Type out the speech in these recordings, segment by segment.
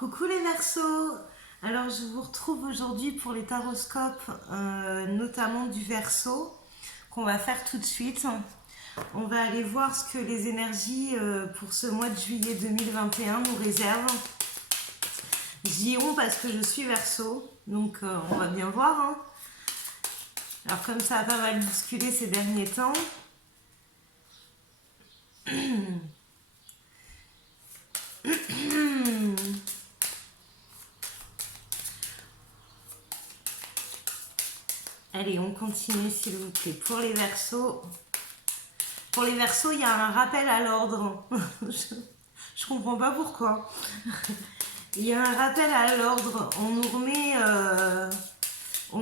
Coucou les Verseaux. Alors je vous retrouve aujourd'hui pour les taroscopes, notamment du Verseau, qu'on va faire tout de suite. On va aller voir ce que les énergies pour ce mois de juillet 2021 nous réservent. J'y on parce que je suis Verseau, donc on va bien voir. Hein. Alors comme ça a pas mal bousculé ces derniers temps. Allez, on continue s'il vous plaît. Pour les Verseaux, il y a un rappel à l'ordre. Je comprends pas pourquoi. Il y a un rappel à l'ordre. On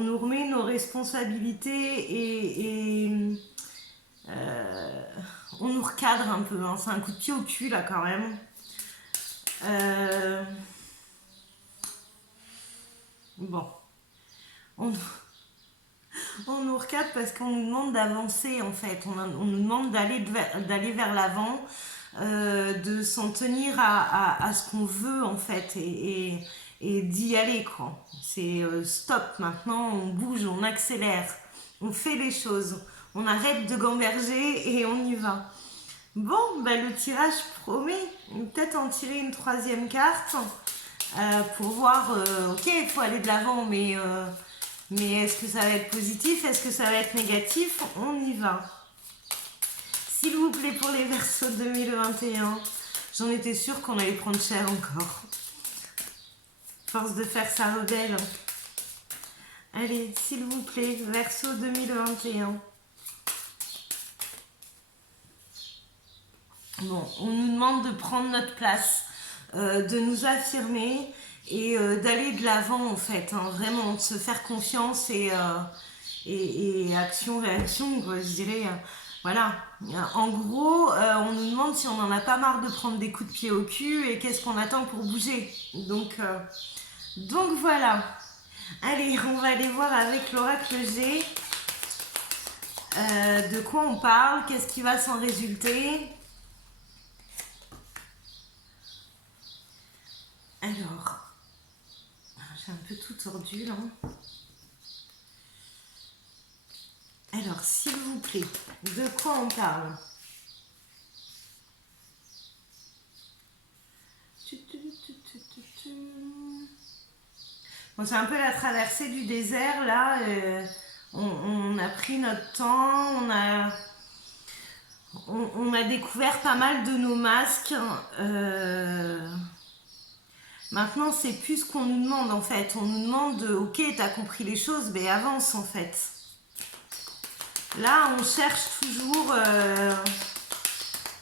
nous remet nos responsabilités et on nous recadre un peu. Hein. C'est un coup de pied au cul là quand même. Bon. On nous recadre parce qu'on nous demande d'avancer en fait. On nous demande d'aller vers l'avant, de s'en tenir à ce qu'on veut en fait et d'y aller quoi. C'est stop maintenant, on bouge, on accélère, on fait les choses, on arrête de gamberger et on y va. Bon, bah, le tirage promet. Peut-être en tirer une troisième carte pour voir, ok, il faut aller de l'avant, mais est-ce que ça va être positif? Est-ce que ça va être négatif? On y va. S'il vous plaît, pour les Verseaux 2021, j'en étais sûre qu'on allait prendre cher encore. Force de faire sa rebelle. Allez, s'il vous plaît, Verseau 2021. Bon, on nous demande de prendre notre place, de nous affirmer et d'aller de l'avant en fait, hein, vraiment, de se faire confiance et action-réaction, quoi, je dirais. Voilà. En gros, on nous demande si on n'en a pas marre de prendre des coups de pied au cul et qu'est-ce qu'on attend pour bouger. Donc voilà. Allez, on va aller voir avec l'oracle G de quoi on parle, qu'est-ce qui va s'en résulter. Alors, j'ai un peu tout tordu là. Alors, s'il vous plaît, de quoi on parle? Bon, c'est un peu la traversée du désert là. On a pris notre temps, on a découvert pas mal de nos masques. Maintenant, c'est plus ce qu'on nous demande en fait. On nous demande, ok, t'as compris les choses, mais avance en fait. Là, on cherche toujours,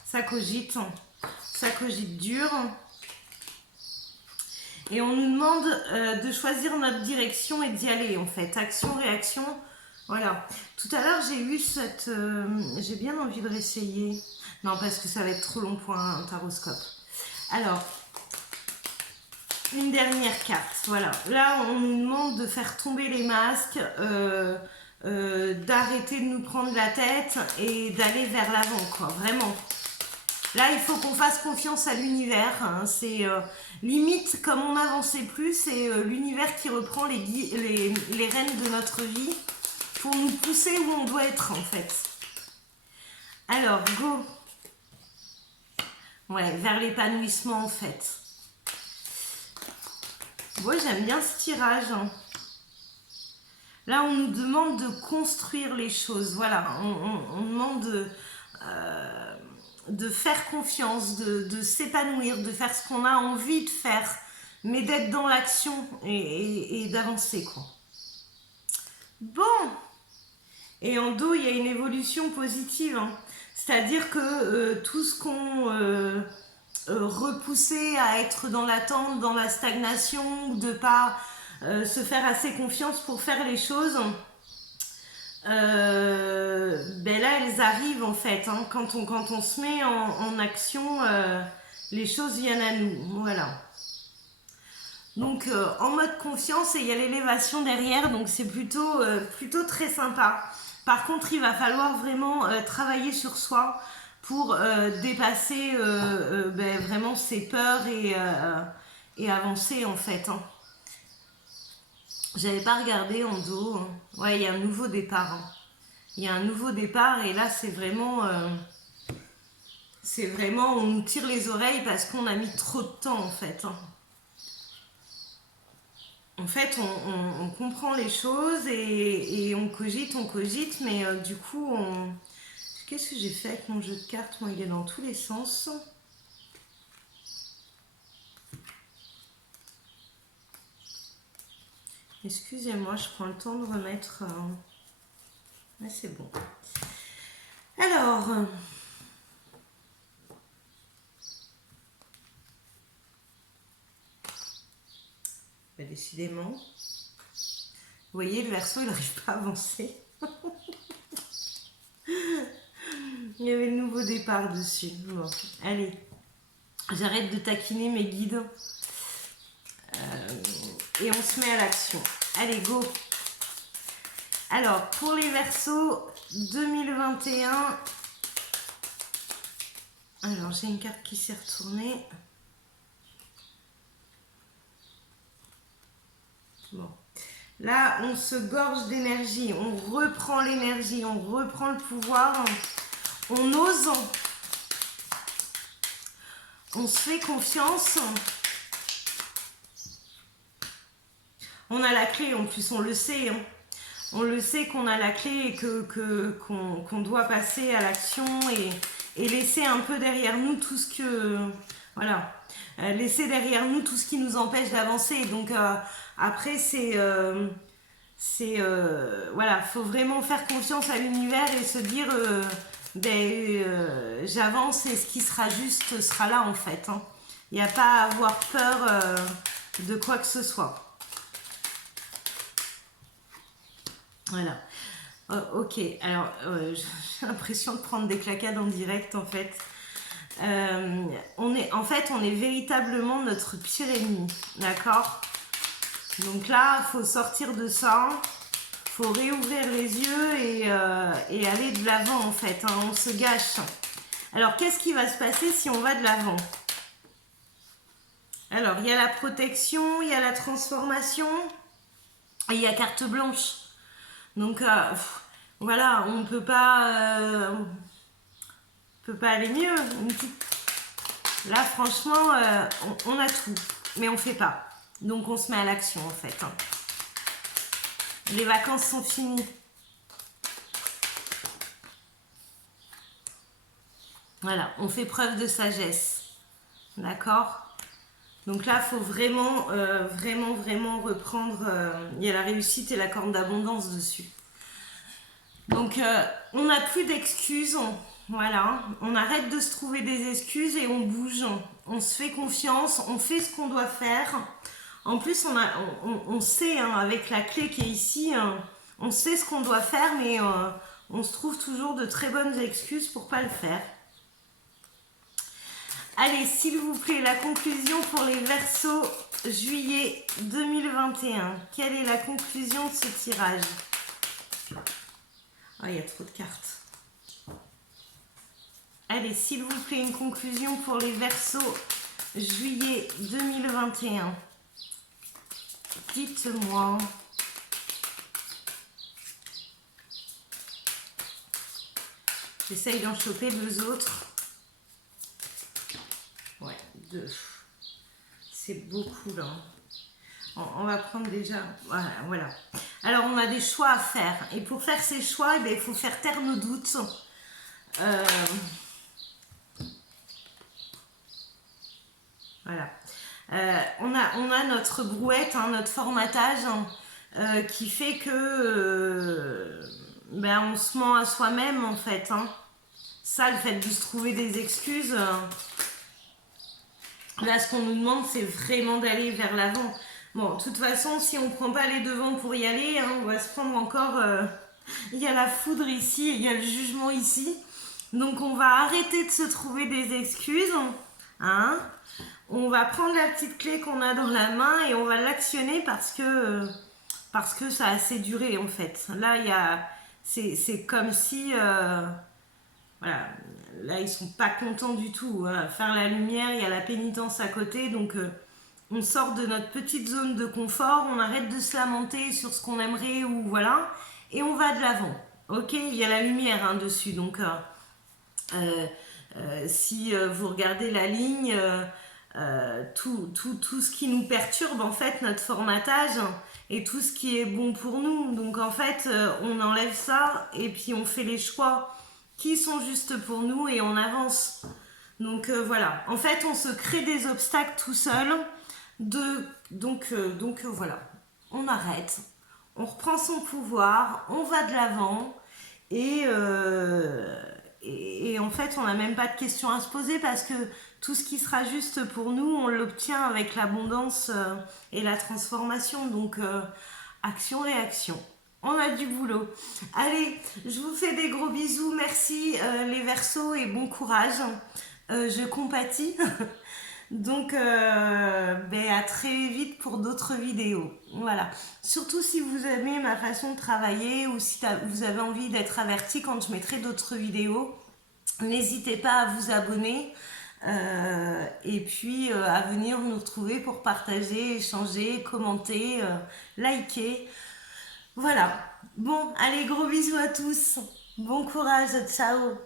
ça cogite dur. Et on nous demande de choisir notre direction et d'y aller en fait. Action, réaction, voilà. Tout à l'heure, j'ai eu cette... j'ai bien envie de réessayer. Non, parce que ça va être trop long pour un taroscope. Alors... Une dernière carte, voilà. Là, on nous demande de faire tomber les masques, d'arrêter de nous prendre la tête et d'aller vers l'avant, quoi, vraiment. Là, il faut qu'on fasse confiance à l'univers. Hein. C'est limite, comme on avançait plus, c'est l'univers qui reprend les rênes de notre vie pour nous pousser où on doit être, en fait. Alors, go. Ouais, vers l'épanouissement, en fait. Moi, j'aime bien ce tirage. Là, on nous demande de construire les choses. Voilà, on demande de faire confiance, de s'épanouir, de faire ce qu'on a envie de faire, mais d'être dans l'action et d'avancer, quoi. Bon. Et en dos, il y a une évolution positive. Hein. C'est-à-dire que tout ce qu'on... repousser à être dans l'attente, dans la stagnation, de ne pas se faire assez confiance pour faire les choses, ben là elles arrivent en fait. Hein. Quand on se met en action, les choses viennent à nous. Voilà. Donc en mode confiance et il y a l'élévation derrière, donc c'est plutôt très sympa. Par contre, il va falloir vraiment travailler sur soi pour dépasser ben, vraiment ses peurs et avancer en fait. Hein. J'avais pas regardé en dos. Hein. Ouais, il y a un nouveau départ. Hein. Il y a un nouveau départ et là c'est vraiment, on nous tire les oreilles parce qu'on a mis trop de temps en fait. Hein. En fait, on comprend les choses et on cogite, mais du coup, qu'est-ce que j'ai fait avec mon jeu de cartes? Moi, il est dans tous les sens. Excusez-moi, je prends le temps de remettre... Ouais, c'est bon. Alors... Bah, décidément. Vous voyez, le Verseau, il n'arrive pas à avancer. Il y avait le nouveau départ dessus. Bon, allez. J'arrête de taquiner mes guides. Et on se met à l'action. Allez, go. Alors, pour les Verseaux 2021... Alors, j'ai une carte qui s'est retournée. Bon. Là, on se gorge d'énergie. On reprend l'énergie. On reprend le pouvoir. On ose. On se fait confiance. On a la clé, en plus, on le sait. Hein. On le sait qu'on a la clé et qu'on doit passer à l'action et laisser un peu derrière nous tout ce que... Voilà. Laisser derrière nous tout ce qui nous empêche d'avancer. Donc, après, voilà, faut vraiment faire confiance à l'univers et se dire... j'avance et ce qui sera juste sera là, en fait. Hein. Il n'y a pas à avoir peur de quoi que ce soit. Voilà. Ok, alors j'ai l'impression de prendre des claquades en direct en fait. On est véritablement notre pire ennemi, d'accord? Donc là, il faut sortir de ça, il faut réouvrir les yeux et aller de l'avant en fait, hein, on se gâche. Alors qu'est-ce qui va se passer si on va de l'avant? Alors il y a la protection, il y a la transformation et il y a carte blanche. Donc voilà, on peut pas aller mieux. Là, franchement, on a tout, mais on fait pas. Donc on se met à l'action en fait. Hein. Les vacances sont finies. Voilà, on fait preuve de sagesse. D'accord? Donc là, il faut vraiment, vraiment reprendre. Il y a la réussite et la corne d'abondance dessus. Donc, on n'a plus d'excuses. Voilà. On arrête de se trouver des excuses et on bouge. On se fait confiance. On fait ce qu'on doit faire. En plus, on sait, hein, avec la clé qui est ici, hein, on sait ce qu'on doit faire, mais on se trouve toujours de très bonnes excuses pour ne pas le faire. Allez, s'il vous plaît, la conclusion pour les Verseaux juillet 2021. Quelle est la conclusion de ce tirage? Ah, il y a trop de cartes. Allez, s'il vous plaît, une conclusion pour les Verseaux juillet 2021. Dites-moi. J'essaye d'en choper deux autres. Ouais, deux. C'est beaucoup là. On va prendre déjà... Voilà. Alors, on a des choix à faire. Et pour faire ces choix, eh bien, il faut faire taire nos doutes. Voilà. On a notre brouette, hein, notre formatage, hein, qui fait que on se ment à soi-même, en fait. Hein. Ça, le fait de se trouver des excuses... Là, ce qu'on nous demande, c'est vraiment d'aller vers l'avant. Bon, de toute façon, si on ne prend pas les devants pour y aller, hein, on va se prendre encore... Il y a la foudre ici, il y a le jugement ici. Donc, on va arrêter de se trouver des excuses. Hein. On va prendre la petite clé qu'on a dans la main et on va l'actionner parce que ça a assez duré, en fait. Là, c'est comme si... voilà, là ils sont pas contents du tout. Voilà. Faire la lumière, il y a la pénitence à côté, donc on sort de notre petite zone de confort, on arrête de se lamenter sur ce qu'on aimerait ou voilà, et on va de l'avant. Ok, il y a la lumière hein, dessus, donc si vous regardez la ligne, tout ce qui nous perturbe, en fait, notre formatage et tout ce qui est bon pour nous. Donc en fait, on enlève ça et puis on fait les choix qui sont justes pour nous et on avance. Donc voilà, en fait, on se crée des obstacles tout seul. Donc voilà, on arrête, on reprend son pouvoir, on va de l'avant et, et en fait, on n'a même pas de questions à se poser parce que tout ce qui sera juste pour nous, on l'obtient avec l'abondance et la transformation. Donc, action-réaction. On a du boulot. Allez, je vous fais des gros bisous. Merci les Verseaux et bon courage. Je compatis. Donc, à très vite pour d'autres vidéos. Voilà. Surtout si vous aimez ma façon de travailler ou si vous avez envie d'être averti quand je mettrai d'autres vidéos, n'hésitez pas à vous abonner et puis à venir nous retrouver pour partager, échanger, commenter, liker. Voilà. Bon, allez, gros bisous à tous. Bon courage, ciao.